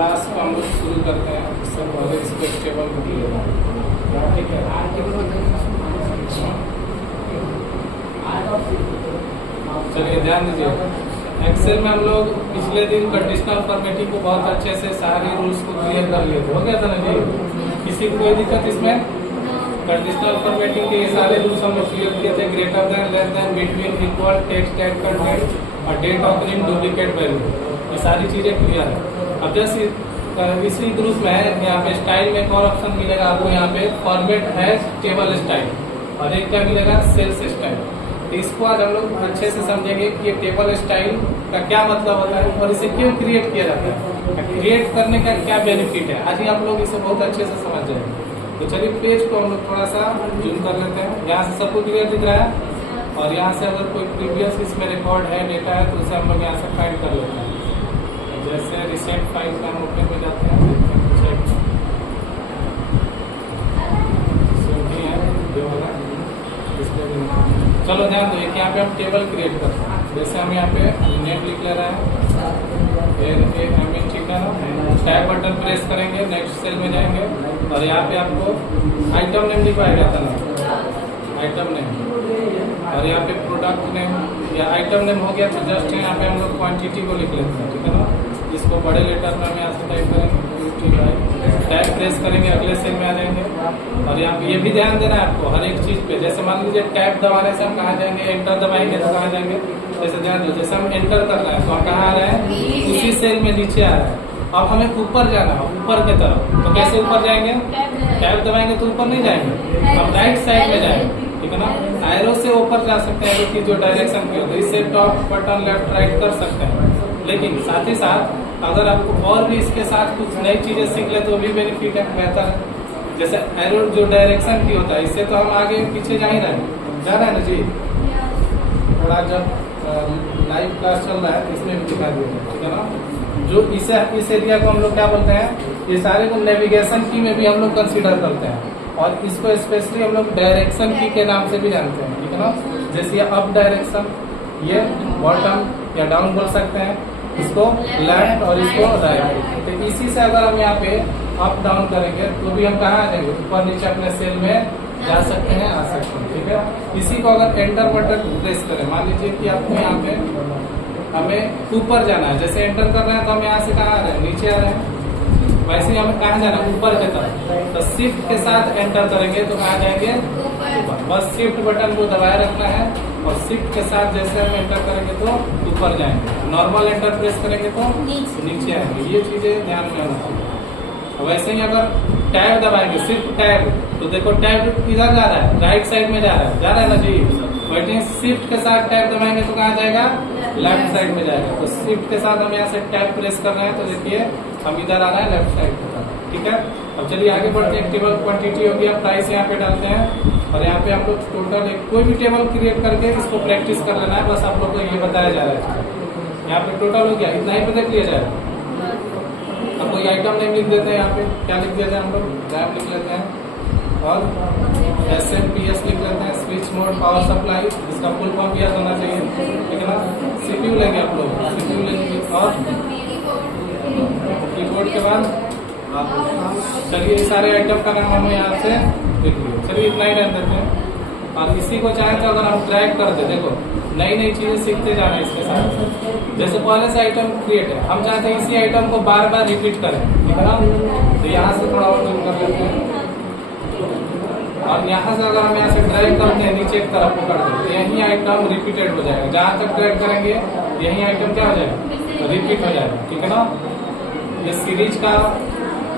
Class को हम लोग शुरू करते हैं। इससे पहले इसको एक टेबल को दिए, ठीक है। चलिए ध्यान दीजिए, एक्सेल में हम लोग पिछले दिन कंडीशनल फॉर्मेटिंग को बहुत अच्छे से सारे रूल्स को क्लियर कर लिए थे, हो गया था ना जी? किसी को कोई दिक्कत इसमें? कंडीशनल फॉर्मेटिंग के ये सारे रूल्स हम लोग क्लियर किए थे। Greater than, less than, between, equal, text add content और डेट ऑफरिंग, डुप्लीकेट वैल्यू, ये सारी चीजें क्लियर है। अब जैसे इसी ग्रुप में है, यहाँ पे स्टाइल में एक और ऑप्शन मिलेगा आपको, यहाँ पे फॉर्मेट हैज टेबल स्टाइल, और एक क्या मिलेगा? Sales style. तो इसको आज हम लोग अच्छे से समझेंगे कि ये टेबल स्टाइल का क्या मतलब होता है और इसे क्यों क्रिएट किया जाता है, क्रिएट करने का क्या बेनिफिट है। आज ही आप लोग इसे बहुत अच्छे से समझ जाएंगे। तो चलिए पेज को हम लोग थोड़ा सा जूम कर लेते हैं। यहाँ से सबको क्लियर दिख रहा है, और यहाँ से अगर कोई प्रीवियस इसमें रिकॉर्ड है, डेटा है, तो उसे हम लोग यहाँ से फाइंड कर लेते हैं। जैसे रिसेंट फाइल का हम ओपन में जाते हैं, चलो ध्यान दो, एक यहाँ पे हम टेबल क्रिएट करते हैं। जैसे हम यहाँ पे नेम लिख ले रहे हैं, ठीक है ना। टैब बटन प्रेस करेंगे, नेक्स्ट सेल में जाएंगे, और यहाँ पे आपको आइटम नेम लिखवाया जाता है, आइटम नेम, और यहाँ पे प्रोडक्ट नेम या आइटम नेम हो गया। तो जस्ट यहाँ पे हम लोग क्वांटिटी को लिख लेते हैं, ठीक है ना। इसको बड़े लेटर में हम यहाँ से टाइप करेंगे, टैब प्रेस करेंगे, अगले सेल में आ जाएंगे। और यहाँ पे ये भी ध्यान देना है आपको हर एक चीज पे। जैसे मान लीजिए टैब दबाने से हम कहाँ जाएंगे, एंटर दबाएंगे तो कहाँ जाएंगे। जैसे ध्यान दो, जैसे हम एंटर कर रहे हैं तो हम कहाँ आ रहे हैं, उसी सेल में नीचे आ रहे हैं। अब हमें ऊपर जाना है, ऊपर की तरफ, तो कैसे ऊपर जाएंगे? टैब दबाएंगे तो ऊपर नहीं जाएंगे, हम राइट साइड में जाएंगे, ठीक है ना। एरो से ऊपर जा सकते हैं, एरो की जो डायरेक्शन की होती है, इससे टॉप बटन लेफ्ट राइट कर सकते हैं। लेकिन साथ ही साथ अगर आपको और भी इसके साथ कुछ नई चीजें सीख ले तो भी बेनिफिट है, बेहतर है। जैसे एरो जो डायरेक्शन की होता है, इससे तो हम आगे पीछे जा ही रहे हैं, जा रहे हैं ना जी। थोड़ा जब लाइव क्लास चल रहा है इसमें भी दिखा दिया, ठीक है ना। जो इस एरिया को हम लोग क्या बोलते हैं, ये सारे को नेविगेशन की में भी हम लोग कंसिडर करते हैं, और इसको स्पेशली हम लोग डायरेक्शन की के नाम से भी जानते हैं, ठीक है ना। जैसे ये अप डायरेक्शन, ये बॉटम या डाउन बोल सकते हैं, इसको लेफ्ट और इसको राइट। तो इसी से अगर हम यहाँ पे अप डाउन करेंगे तो भी हम कहाँ आ जाएंगे, ऊपर नीचे अपने सेल में जा सकते हैं, आ सकते हैं, ठीक है। इसी को अगर एंटर बटन प्रेस करें, मान लीजिए कि आपको यहाँ पे हमें ऊपर जाना है, जैसे एंटर कर रहे हैं तो हम यहाँ से कहाँ आ रहे हैं, नीचे आ रहे हैं। वैसे ही हमें कहाँ जाना है, ऊपर की तरफ। तो शिफ्ट के साथ एंटर करेंगे तो कहाँ जाएंगे, ऊपर। बस शिफ्ट बटन को दबाए रखना है, और शिफ्ट के साथ जैसे हम एंटर करेंगे तो ऊपर जाएंगे, नॉर्मल एंटर प्रेस करेंगे तो नीचे आएंगे। ये चीजें ध्यान में होना चाहिए। वैसे ही अगर टैब दबाएंगे, सिर्फ टैब, तो देखो टैब किधर जा रहा है, राइट साइड में जा रहा है ना जी। वैसे शिफ्ट के साथ टैब दबाएंगे तो कहाँ जाएगा, लेफ्ट साइड में जाएगा। तो शिफ्ट के साथ हम यहाँ से टैब प्रेस कर रहे हैं तो देखिए हम इधर आ रहा है, लेफ्ट साइड की तरफ, ठीक है। अब चलिए आगे बढ़ते हैं। टेबल क्वांटिटी हो गया, प्राइस यहाँ पे डालते हैं, और यहाँ पे हम लोग टोटल कोई भी टेबल क्रिएट करके इसको प्रैक्टिस कर लेना है। बस आप लोग को ये बताया जा रहा है। यहाँ पे टोटल हो गया, इतना ही पे देख लिया जाए। अब कोई आइटम नेम लिख देते हैं, यहाँ पे क्या लिख दिया जाए, हम लोग रैम लिख लेते हैं, और SMPS लिख लेते हैं, स्विच मोड पावर सप्लाई, इसका फुल फॉर्म याद होना चाहिए, ठीक है ना। CPU लेंगे आप लोग, CPU लेंगे, और कीबोर्ड के बाद चलिए सारे आइटम का नाम हमें यहाँ से लिख लिया। चलिए इतना ही रहने देते हैं, और इसी को चाहे तो अगर हम ट्रैक कर दे, देखो नई नई चीजें सीखते जाना है इसके साथ। जैसे पहले से आइटम क्रिएट है, हम चाहते हैं इसी आइटम को बार बार रिपीट करें, ठीक है ना। तो यहाँ से थोड़ा और जूम कर लेते हैं, और यहाँ से अगर हम यहाँ से ड्रैग करते हैं नीचे एक तरफ पकड़ दें तो यही आइटम रिपीटेड हो जाएगा। जहाँ तक ड्रैग करेंगे यही आइटम क्या हो जाएगा, रिपीट हो जाएगा, ठीक है ना। ये सीरीज का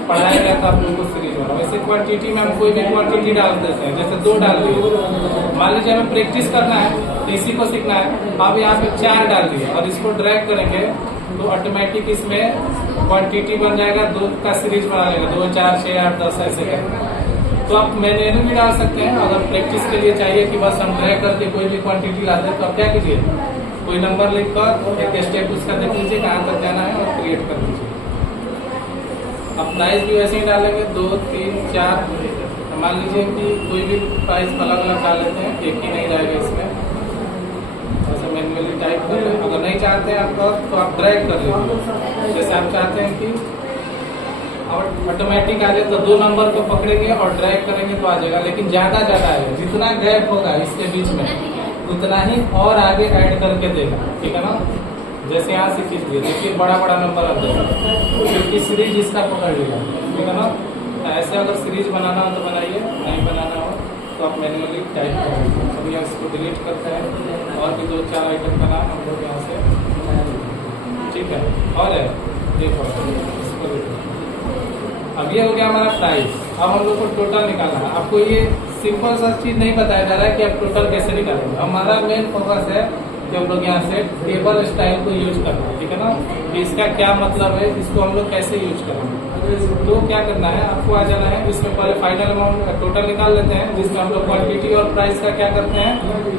पढ़ाया गया था आप लोगों को, सीरीज वाला। वैसे क्वांटिटी में हम कोई भी क्वांटिटी डाल देते हैं, जैसे 2 डाल दिए। मान लीजिए हमें प्रैक्टिस करना है तो इसी को सीखना है, अब यहाँ पे 4 डाल दिए, और इसको ड्रैग करेंगे तो ऑटोमेटिक इसमें क्वांटिटी बन जाएगा, 2 का सीरीज बना लेगा, 2, 4, 6, 8, 10 ऐसे करके। तो आप मैनुअली भी डाल सकते हैं। अगर प्रैक्टिस के लिए चाहिए कि बस हम ड्रैग करके कोई भी क्वांटिटी डाल दें, तो आप क्या कीजिए, कोई नंबर लिखकर एक स्टेप उसका देख लीजिए कहाँ तक जाना है, और क्रिएट कर लीजिए। अब प्राइस भी वैसे ही डालेंगे, 2, 3, 4। मान लीजिए कि कोई भी प्राइस अलग अलग डाल लेते हैं, एक ही नहीं रहेगा इसमें, ऐसे मैनुअली टाइप कर लें। अगर नहीं चाहते हैं आपका तो आप ड्रैग कर लीजिए। जैसे आप चाहते हैं कि ऑटोमेटिक आ जाए तो 2 नंबर को पकड़ेंगे और ड्रैग करेंगे तो आ जाएगा, लेकिन ज्यादा है, जितना गैप होगा इसके बीच में उतना ही और आगे ऐड करके देगा, ठीक है ना। जैसे यहाँ से खींच दिए, देखिए बड़ा नंबर आता है, क्योंकि सीरीज इसका पकड़ लिया, ठीक है ना। ऐसे अगर सीरीज बनाना हो तो बनाइए, नहीं बनाना हो तो आप मैन्युअली टाइप करेंगे। अभी यहाँ इसको डिलीट करते हैं और भी 2-4 आइटम का नाम हम लोग यहाँ से, ठीक है। और है देखो इसको देखो, अब ये हो गया हमारा प्राइस। अब हम लोग को टोटल निकालना है। आपको ये सिंपल सा चीज नहीं बताया जा रहा है कि आप टोटल कैसे निकालेंगे। हमारा मेन फोकस है कि हम लोग यहाँ से टेबल स्टाइल को यूज करना है, ठीक है ना। इसका क्या मतलब है, इसको हम लोग कैसे यूज करेंगे। तो क्या करना है, आपको आ जाना है, इसमें पहले फाइनल अमाउंट टोटल निकाल लेते हैं, जिसमें हम लोग क्वांटिटी और प्राइस का क्या करते हैं,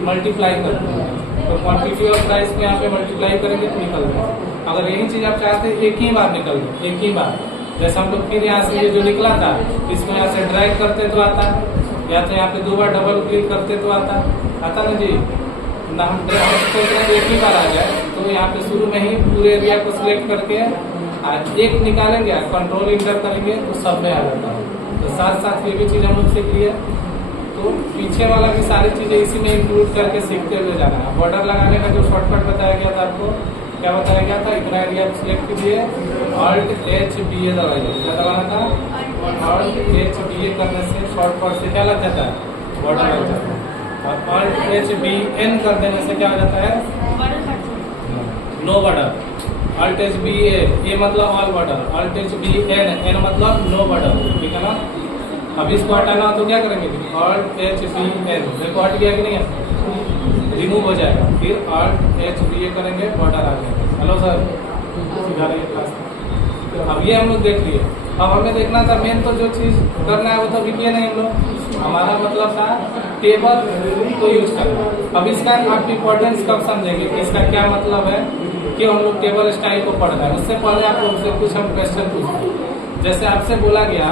मल्टीप्लाई करते हैं। तो क्वांटिटी और प्राइस को यहाँ पे मल्टीप्लाई करेंगे तो निकल जाए। अगर यही चीज आप चाहते हैं एक ही बार निकल जाए, एक ही बार, जैसे हम लोग फिर यहाँ से ये जो निकला था इसको यहाँ से ड्रैग करते तो आता, या तो यहाँ पे 2 बार डबल क्लिक करते तो आता ना जी ना। हम एक ही बार आ जाए तो यहाँ पे शुरू में ही पूरे एरिया को सिलेक्ट करके एक निकालेंगे, कंट्रोल इंटर करेंगे तो सब में आ जाता है। तो साथ साथ ये भी चीज हम लोग सीख लिए, तो पीछे वाला भी सारी चीजें इसी में इंक्लूड करके सीखते हुए जाना है। बॉर्डर लगाने का जो शॉर्टकट बताया गया था आपको, क्या बताया गया था, इतना एरिया सिलेक्ट कीजिए, Alt+H+BA दबाइए, क्या दबाना था, Alt+H+BA करने से शॉर्टकट से क्या लग जाता है, बॉर्डर लग जाता है। और Alt+HBN कर देने से क्या हो जाता है, नो बॉर्डर। Alt+HBA, ये मतलब ऑल बॉर्डर, Alt+HBN, N मतलब नो बॉर्डर, ठीक है ना। अब इसको हटाना तो क्या करेंगे, Alt+HBN, देखो हट गया कि नहीं है, रिमूव हो जाएगा। फिर Alt+HBA करेंगे, बॉर्डर आ जाएगा। हेलो सर, सिखा रही है क्लास। अब ये हम लोग देख लिए। अब हमें देखना था मेन तो जो चीज करना है वो तो अभी किए नहीं हम लोग। हमारा मतलब था टेबल को यूज करना। अब इसका आप इम्पोर्टेंस कब समझेंगे कि इसका क्या मतलब है कि हम लोग टेबल स्टाइल को पढ़ रहे हैं। उससे पहले आप लोग से कुछ हम क्वेश्चन पूछते हैं। जैसे आपसे बोला गया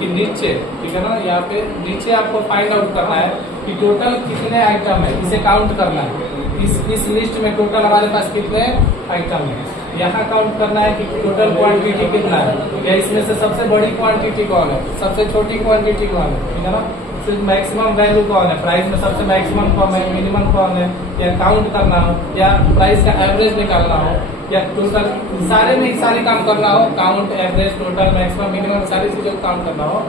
कि नीचे, ठीक है ना, यहाँ पे नीचे आपको फाइंड आउट करना है कि टोटल कितने आइटम है, इसे काउंट करना है। इस लिस्ट में टोटल हमारे पास कितने आइटम है, यहाँ काउंट करना है कि टोटल क्वांटिटी कितना है, या इसमें से सबसे बड़ी क्वांटिटी कौन है, सबसे छोटी क्वांटिटी कौन है, ठीक है ना। मैक्सिमम वैल्यू कौन है, प्राइस में सबसे मैक्सिमम कौन है, मिनिमम कौन है, या काउंट करना हो, या प्राइस का एवरेज निकालना हो, या टोटल सारे में सारे काम करना हो, count, average, total, maximum, minimum, सारी चीजों को काउंट करना हो,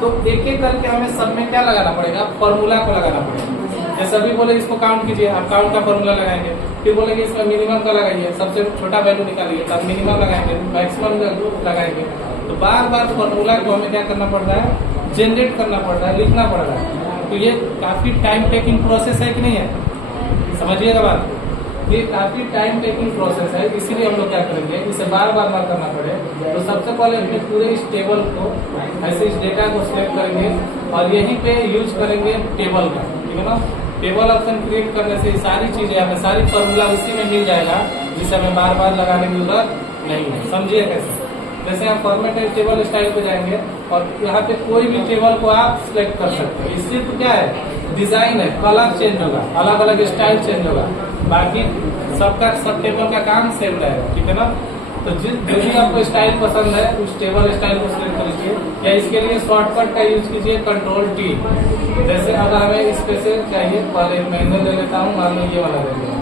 तो एक एक करके हमें सब में क्या लगाना पड़ेगा, फॉर्मूला को लगाना पड़ेगा। जैसे अभी बोले इसको काउंट कीजिए, आप काउंट का फॉर्मूला लगाएंगे, फिर बोलेंगे इसमें मिनिमम का लगाइए, सबसे छोटा वैल्यू निकालिए, तब मिनिमम लगाएंगे, मैक्सिमम लगाएंगे। तो बार बार फॉर्मूला को हमें क्या करना पड़ रहा है, जनरेट करना पड़ रहा है, लिखना पड़ रहा है। तो ये काफी टाइम टेकिंग प्रोसेस है कि नहीं है, समझिएगा बात। ये काफी टाइम टेकिंग प्रोसेस है, इसीलिए हम लोग क्या करेंगे, इसे बार बार ना करना पड़े। तो सबसे पहले अपने पूरे इस टेबल को, ऐसे इस डेटा को सिलेक्ट करेंगे और यहीं पे यूज करेंगे टेबल का, ठीक है ना। टेबल ऑप्शन क्रिएट करने से सारी चीजें हमें, सारी फॉर्मूला उसी में मिल जाएगा, जिसे हमें बार बार लगाने की जरूरत नहीं है। समझिए कैसे। जैसे आप फॉर्मेटेड टेबल स्टाइल पे जाएंगे और यहाँ पे कोई भी टेबल को आप सिलेक्ट कर सकते हैं। इससे तो क्या है, डिजाइन है, कलर चेंज होगा, अलग अलग स्टाइल चेंज होगा, बाकी सबका सब टेबल का काम सेम रहेगा, ठीक है ना। तो जो भी आपको स्टाइल पसंद है उस टेबल स्टाइल को सिलेक्ट कर लीजिए, या इसके लिए शॉर्टकट का यूज कीजिए Ctrl+T। जैसे अगर हमें इस पे से चाहिए, पहले मैनुअल ले लेता हूँ, मान लो ये वाला ले लिया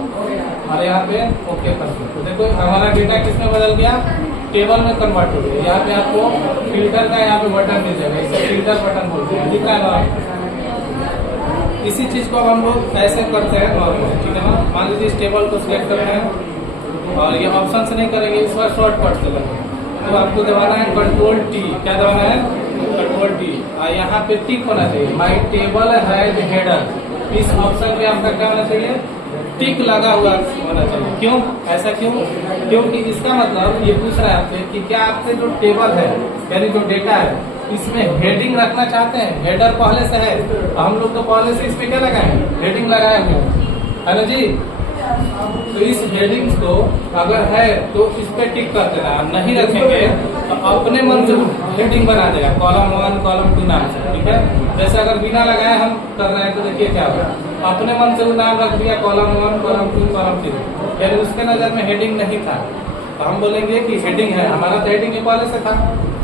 और यहाँ पे ओके करते हैं। तो देखो हमारा डेटा किसमें बदल गया, टेबल में कन्वर्ट हो गया। यहाँ पे आपको फिल्टर का यहाँ पे बटन मिल जाएगा, इसे फिल्टर बटन बोलते हैं, दिख रहा है। इसी चीज को हम लोग ऐसे करते हैं नॉर्मल, ठीक है ना। मान लीजिए इस टेबल को सिलेक्ट करते हैं और ये ऑप्शन से नहीं करेंगे, इस बार शॉर्टकट से करेंगे। तो आपको दबाना है Ctrl+T। क्या दबाना है, Ctrl+T। और यहाँ पे टिक होना चाहिए, माई टेबल हैज हेडर। इस ऑप्शन पे आपका क्या होना चाहिए, टिक लगा हुआ होना चाहिए। क्यों, ऐसा क्यों, क्योंकि इसका मतलब ये पूछ रहा है आपसे कि क्या आपसे जो टेबल है, यानी जो डेटा है, इसमें हेडिंग रखना चाहते हैं। हेडर पहले से है, हम लोग तो पहले से इसमें क्या लगाए, हेडिंग लगाए हुए है ना जी। तो इस हेडिंग्स को अगर है तो इस पे टिक कर देना, नहीं रखेंगे तो अपने मन से हेडिंग बना देगा, कॉलम 1 कॉलम 2 नाम से, ठीक है। जैसे अगर बिना लगाए हम कर रहे हैं तो देखिए क्या होगा, अपने मन से वो नाम रख दिया, कॉलम 1 कॉलम 2 कॉलम 3, यानी उसके नजर में हेडिंग नहीं था। तो हम बोलेंगे कि हेडिंग है, हमारा तो हेडिंग पहले से था,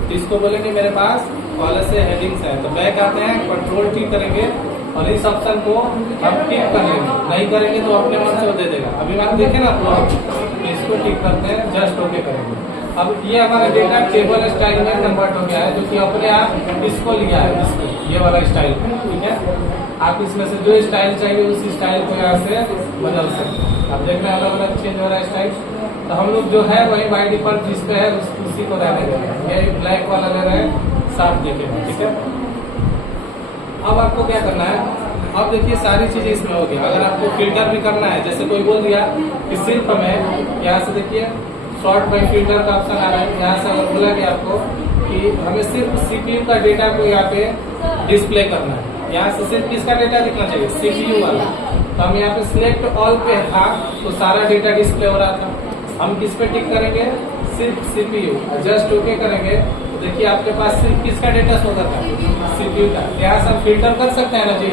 तो इसको बोलेंगे मेरे पास कॉलम से हेडिंग्स है, तो बैक आते हैं, कंट्रोल टी करेंगे और इस ऑप्शन को हम टिक कर लेंगे। नहीं करेंगे तो अपने मन से वो दे देगा। अभी आप देखे ना प्लॉट, इसको टिक करते हैं, जस्ट ओके करेंगे। अब ये हमारा डेटा टेबल स्टाइल में कन्वर्ट हो गया है, जो कि अपने आप इसको लिया है, इसको ये वाला स्टाइल, ठीक है। आप इसमें से जो स्टाइल चाहिए उस स्टाइल को यहाँ से बदल सकते हैं। अब देख रहे हैं अलग अलग चेंज हो रहा है स्टाइल। तो हम लोग जो है वही बाई डिफॉल्ट जिस पे है उसी को रहने दे रहे हैं। ये ब्लैक वाला ले रहे हैं, साफ देखेंगे, ठीक है। अब आपको क्या करना है, अब देखिए सारी चीजें इसमें हो गई। अगर आपको फिल्टर भी करना है, जैसे कोई बोल दिया कि सिर्फ हमें यहाँ से देखिए शॉर्ट बाई फिल्टर का ऑप्शन आ रहा है। यहाँ से अगर बोला गया आपको कि हमें सिर्फ सीपीयू का डेटा को यहाँ पे डिस्प्ले करना है, यहाँ से सिर्फ किसका डेटा दिखना चाहिए, सीपीयू वाला। तो हम यहाँ पे सिलेक्ट ऑल पे था तो सारा डेटा डिस्प्ले हो रहा था। हम किस पे टिक करेंगे, सिर्फ सीपीयू, जस्ट ओके करेंगे तो देखिए आपके पास सिर्फ किसका डेटा शो करता है, सीपीयू का। यहाँ से हम फिल्टर कर सकते हैं ना जी।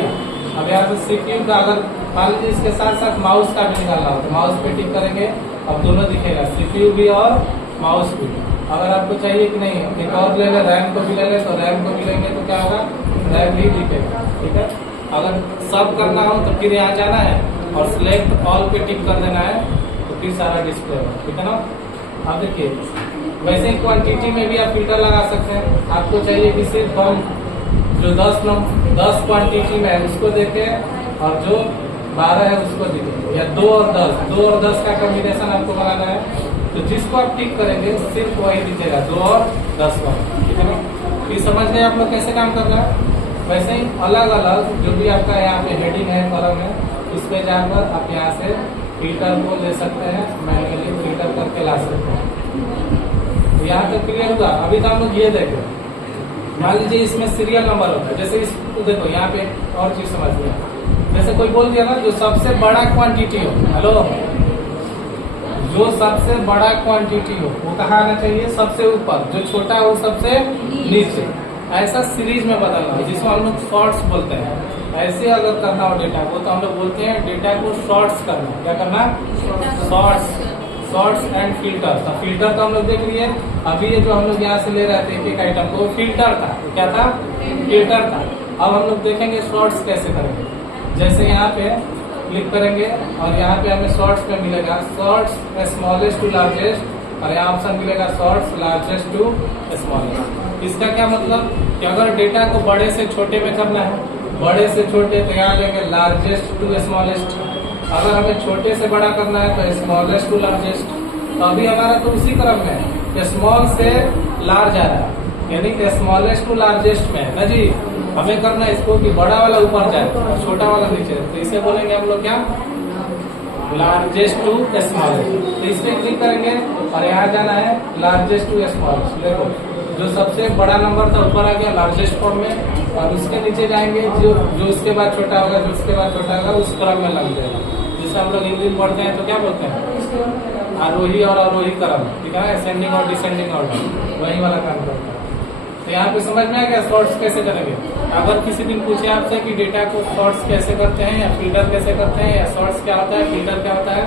अब यहाँ से सीपीयू का अगर मान लीजिए इसके साथ साथ माउस का भी निकालना हो तो माउस पे टिक करेंगे, अब दोनों दिखेगा, सीपीयू भी और माउस भी। अगर आपको चाहिए कि नहीं एक और ले ले, रैम को भी ले ले, तो रैम को भी लेंगे तो क्या होगा, रैम भी दिखेगा, ठीक है। अगर सब करना हो तो फिर यहाँ जाना है और सिलेक्ट ऑल पे टिक कर देना है, तो फिर सारा डिस्प्ले होगा, ठीक है ना। अब देखिए वैसे ही क्वांटिटी में भी आप फिल्टर लगा सकते हैं। आपको चाहिए कि सिर्फ हम जो 10 क्वांटिटी में है उसको देखें और जो 12 है उसको देखें, या 2 और 10 का कॉम्बिनेशन आपको बनाना है। तो जिसको आप टिक करेंगे सिर्फ वही दिखेगा, 2 और 10 का, ठीक है ना। फिर समझ गए आप लोग कैसे काम कर रहा है। वैसे ही अलग अलग जो भी आपका यहाँ पे हेडिंग है, कॉलम है, उस पे जाकर आप यहाँ से फिल्टर को ले सकते हैं, मैन्युअली फिल्टर करके ला सकते हैं। तो यहाँ तक क्लियर हुआ। अभी तो हम लोग ये देखें, मान लीजिए इसमें सीरियल नंबर होता है, जैसे इस देखो यहाँ पे और चीज समझ लिया। जैसे कोई बोल दिया ना जो सबसे बड़ा क्वांटिटी हो, हेलो, जो सबसे बड़ा क्वांटिटी हो वो कहाँ आना चाहिए, सबसे ऊपर, जो छोटा हो सबसे नीचे। ऐसा सीरीज में बदलना है, जिसको हम लोग शॉर्ट्स बोलते हैं। ऐसे अगर करना हो डेटा को तो हम लोग बोलते हैं डेटा को शॉर्ट्स करना। क्या करना, शॉर्ट्स एंड फिल्टर। तो फिल्टर तो हम लोग देख लिए। अभी ये जो हम लोग यहाँ से ले रहे थे एक आइटम को, फिल्टर था, क्या था, फिल्टर था। अब हम लोग देखेंगे शॉर्ट्स कैसे करेंगे। जैसे यहाँ पे क्लिक करेंगे और यहाँ पे हमें शॉर्ट्स में मिलेगा शॉर्ट्स स्मॉलेस्ट टू लार्जेस्ट, और यहाँ ऑप्शन मिलेगा शॉर्ट्स लार्जेस्ट टू स्मॉलेस्ट। इसका क्या मतलब कि अगर डेटा को बड़े से छोटे में करना है, बड़े से छोटे, तो यहाँ लेंगे लार्जेस्ट टू स्मॉलेस्ट। अगर हमें छोटे से बड़ा करना है तो स्मॉलेस्ट टू लार्जेस्ट। तो अभी हमारा तो उसी क्रम में है, स्मॉल से लार्ज आ रहा है, यानी कि स्मॉलेस्ट टू लार्जेस्ट में है ना जी। हमें करना है इसको कि बड़ा वाला ऊपर जाए और छोटा वाला नीचे। तो इसे बोलेंगे हम लोग क्या, लार्जेस्ट टू स्मॉलेस्ट। तो इस पे क्लिक करेंगे और यहाँ जाना है लार्जेस्ट टू स्मॉलेस्ट। देखो जो सबसे बड़ा नंबर था ऊपर आ गया लार्जेस्ट फॉर्म में, और उसके नीचे जाएंगे जो उसके बाद छोटा होगा, जो उसके बाद छोटा होगा, उस क्रम में लग जाएगा। जिसे हम लोग इंग्लिश पढ़ते हैं तो क्या बोलते हैं, आरोही और अवरोही क्रम, ठीक है, असेंडिंग और डिसेंडिंग ऑर्डर, वही वाला काम करता है। तो यहाँ पे समझ में आ गया शॉर्ट्स कैसे करेंगे। अगर किसी दिन पूछे आपसे कि डेटा को शॉर्ट्स कैसे करते हैं या फिल्टर कैसे करते हैं, या शॉर्ट्स क्या होता है, फिल्टर क्या होता है,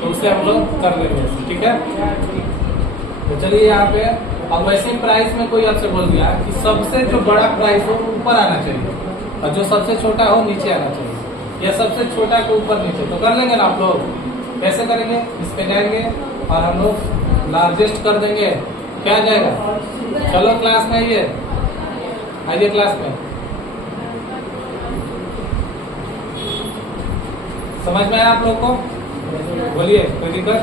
तो उसे हम लोग कर लेंगे, ठीक है। तो चलिए यहाँ पे अब वैसे प्राइस में कोई आपसे बोल दिया कि सबसे जो बड़ा प्राइस हो ऊपर आना चाहिए और जो सबसे छोटा हो नीचे आना चाहिए, या सबसे छोटा को ऊपर नीचे, तो कर लेंगे ना आप लोग। कैसे करेंगे, इस पे जाएंगे और हम लोग लार्जेस्ट कर देंगे, क्या जाएगा, चलो क्लास में आइए, आइए क्लास में। समझ में आया आप लोग को, बोलिए कोई दिक्कत।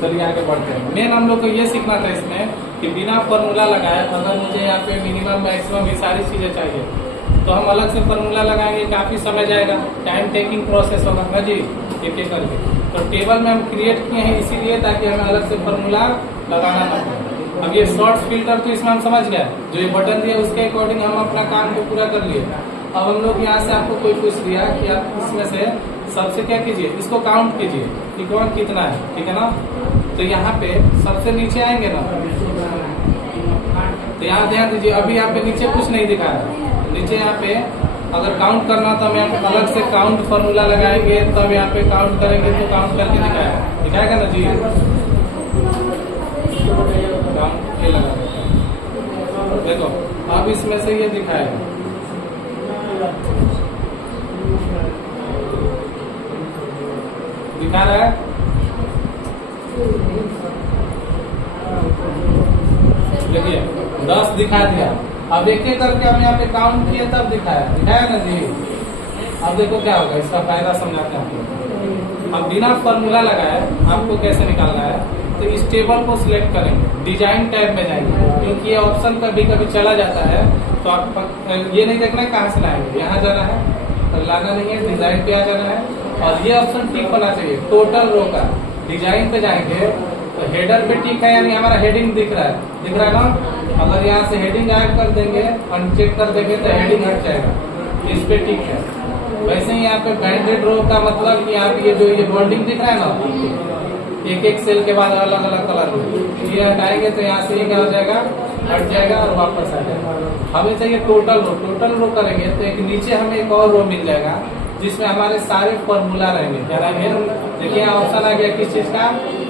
चलिए आगे बढ़ते हैं। मेन हम लोग को ये सीखना था इसमें कि बिना फॉर्मूला लगाए अगर मुझे यहाँ पे मिनिमम मैक्सिमम ये सारी चीजें चाहिए तो हम अलग से फॉर्मूला लगाएंगे, काफी समय जाएगा, टाइम टेकिंग प्रोसेस होगा ना जी, एक एक करके। तो टेबल में हम क्रिएट किए हैं इसीलिए ताकि हमें अलग से फॉर्मूला लगाना ना पड़े। अब ये शॉर्ट्स फिल्टर तो इसमें हम समझ गए, जो ये बटन दिया उसके अकॉर्डिंग हम अपना काम को पूरा कर लिए। अब हम लोग यहाँ से आपको कोई पूछ दिया कि आप इसमें से सबसे क्या कीजिए, इसको काउंट कीजिए कि कौन कितना है, ठीक है ना। तो यहाँ पे सबसे नीचे आएंगे ना, तो यहाँ ध्यान दीजिए अभी यहाँ पे नीचे कुछ नहीं दिखा है, नीचे यहाँ पे अगर काउंट करना तो हम यहाँ पे अलग से काउंट फॉर्मूला लगाएंगे, तब यहाँ पे काउंट करेंगे तो काउंट करके दिखाएगा ना जी। काउंट ये लगा देते हैं, देखो अब इसमें से ये दिखाएगा। दिखा रहा है, देखिए 10 दिखा दिया। अब एक एक करके हम यहाँ पे काउंट किए तब दिखाया ना जी। अब देखो क्या होगा, इसका फायदा समझाते हैं आपको। अब बिना फॉर्मूला लगाए आपको कैसे निकालना है, तो इस टेबल को सिलेक्ट करेंगे, डिजाइन टैब में जाएंगे, क्योंकि ये ऑप्शन कभी कभी चला जाता है तो आप ये नहीं देखना है कहाँ से लाएंगे, यहाँ जाना है तो लाना नहीं है, डिजाइन पे आ जाना है और ये ऑप्शन टिक होना चाहिए टोटल रो का। डिजाइन पे जाएंगे तो हेडर पे टिक है, यानी हमारा हेडिंग दिख रहा है ना। अगर यहाँ से हेडिंग ऐड कर देंगे, अनचेक कर देंगे तो हेडिंग हट जाएगा, इस पे टिक है। वैसे ही यहाँ पे बैंडेड रो का मतलब कि यहाँ पे ये जो ये बॉन्डिंग दिख रहा है ना, एक एक सेल के बाद अलग अलग कलर में ये हटाएंगे तो यहाँ से ये क्या हो जाएगा, हट जाएगा और वापस आ जाएगा। हमें चाहिए टोटल रो करेंगे तो एक नीचे हमें एक और रो मिल जाएगा जिसमें हमारे सारे फॉर्मूला रहेंगे। क्या रहेंगे, देखिए यहाँ ऑप्शन आ गया किस चीज का,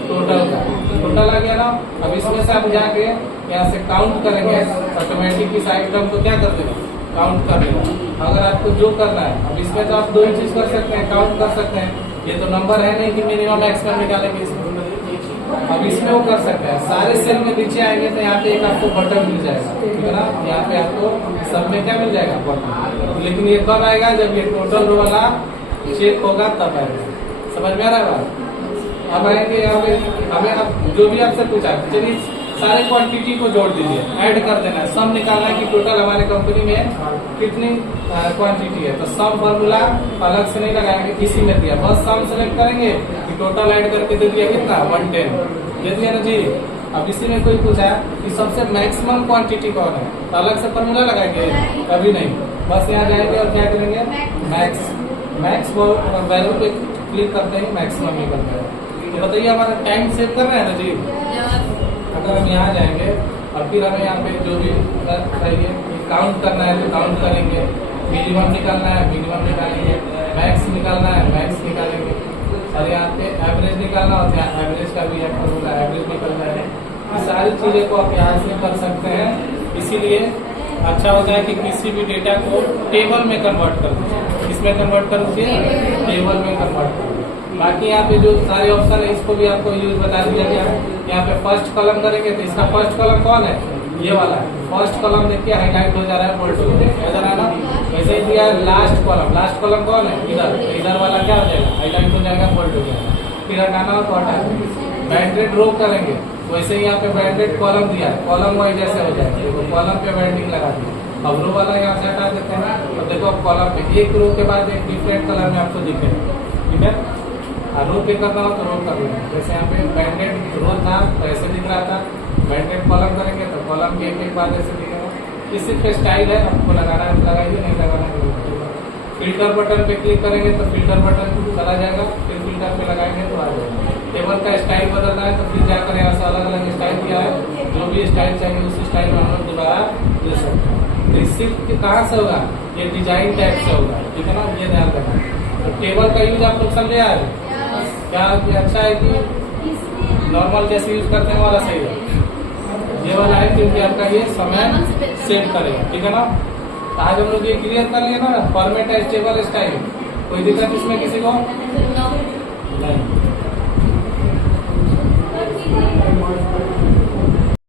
टोटल का। टोटल आ गया ना। अब इसमें से आप जाके यहाँ से काउंट करेंगे, ऑटोमेटिक इस आइटम को क्या कर देगा, काउंट कर देगा। अगर आपको जो करना है, अब इसमें तो आप दो ही चीज कर सकते हैं, काउंट कर सकते हैं। ये तो नंबर है नहीं कि मिनिमम मैक्सिमम निकालेंगे इसमें। अब इसमें वो कर सकते हैं, सारे सेल में नीचे आएंगे तो यहाँ पे एक आपको बटन मिल जाएगा, ठीक है ना। यहाँ पे आपको सब में क्या मिल जाएगा, बटन। लेकिन ये कब आएगा, जब ये टोटल रो वाला चेक होगा तब आएगा। समझ में आ रहा है बात। अब आएंगे यहाँ पे, हमें अब जो भी आपसे पूछा, चलिए सारे क्वांटिटी को जोड़ दीजिए, ऐड कर देना है, सम निकालना है कि टोटल हमारे कंपनी में कितनी क्वांटिटी है। तो सम फॉर्मूला अलग से नहीं लगाएंगे, इसी में दिया, बस सम सेलेक्ट करेंगे कि टोटल ऐड करके दे दिया कितना, 110 दे दिया ना जी। अब इसी में कोई पूछा कि सबसे मैक्सिमम क्वांटिटी कौन है, तो अलग से फॉर्मूला लगाएंगे, कभी नहीं। बस यहाँ जाएंगे और क्या करेंगे, मैक्स वैल्यू पे क्लिक करते ही मैक्सिमम निकलता है। तो बताइए हमारा टाइम सेव कर रहे हैं ना जी। अगर हम यहाँ जाएंगे और फिर हमें यहाँ पे जो भी चाहिए काउंट करना है तो काउंट करेंगे, मिनिमम निकालना है मिनिमम निकालेंगे, मैक्स निकालना है मैक्स निकालेंगे, और यहाँ पे एवरेज निकालना हो तो एवरेज का भी फॉर्मूला एवरेज निकलना है। ये सारी चीजें को आप यहाँ से कर सकते हैं। इसीलिए अच्छा होता है कि किसी भी डेटा को टेबल में कन्वर्ट कर दीजिए। किसमें कन्वर्ट कर दीजिए, टेबल में कन्वर्ट कर दीजिए। बाकी यहाँ पे जो सारे ऑप्शन है इसको भी आपको यूज बता दिया गया है। यहाँ पे फर्स्ट कॉलम करेंगे तो इसका फर्स्ट कॉलम कौन है, ये वाला है। फर्स्ट कॉलम देखिए हाईलाइट हो जा रहा है, बोल्ड हो जा रहा है। वैसे ही दिया है लास्ट कॉलम कौन है, इधर वाला क्या हो जाएगा, हाईलाइट हो जाएगा, बोल्ड हो जाएगा। फिर हटाना हो तो हटा देंगे। बैंडेड रो करेंगे वैसे ही यहाँ पे बैंडेड कॉलम दिया है, कॉलम वाइज जैसे हो जाएगा, तो कॉलम पे बैंडिंग लगा दिया। अब रो वाला यहाँ से हटा देते हैं। तो देखो कॉलम पे एक रो के बाद एक डिफरेंट कलर में आपको दिखेगा, ठीक है। रो पे करना हो तो रो कर लेना। जैसे यहाँ पे बैंडेड रो था तो ऐसे दिख रहा था, बैंडेड कॉलम करेंगे तो कॉलम के एक बाद ऐसे दिखेगा। इसी पे स्टाइल है, आपको लगाना है लगाइए, नहीं लगाना है। फिल्टर बटन पे क्लिक करेंगे तो फिल्टर बटन चला जाएगा, फिर फिल्टर पे लगाएंगे तो आ जाएगा। टेबल का स्टाइल बदलना है तो फिर जाकर यहाँ से अलग अलग स्टाइल दिया है, जो भी स्टाइल चाहिए उस स्टाइल में हम लोग दोबारा दे सकते हैं। रिसिप्ट कहाँ से होगा, ये डिजाइन टाइप से होगा, ठीक है ना, ये ध्यान रखना। तो टेबल का यूज आप लोग समझे यार, क्या अच्छा है कि नॉर्मल जैसे यूज करते हैं वाला सही है, ये वाला है क्योंकि आपका ये समय सेव करेगा, ठीक है ना। आज हम लोग ये क्लियर कर लिया ना, फॉर्मेट है टेबल स्टाइल। कोई दिक्कत इसमें किसी को नहीं।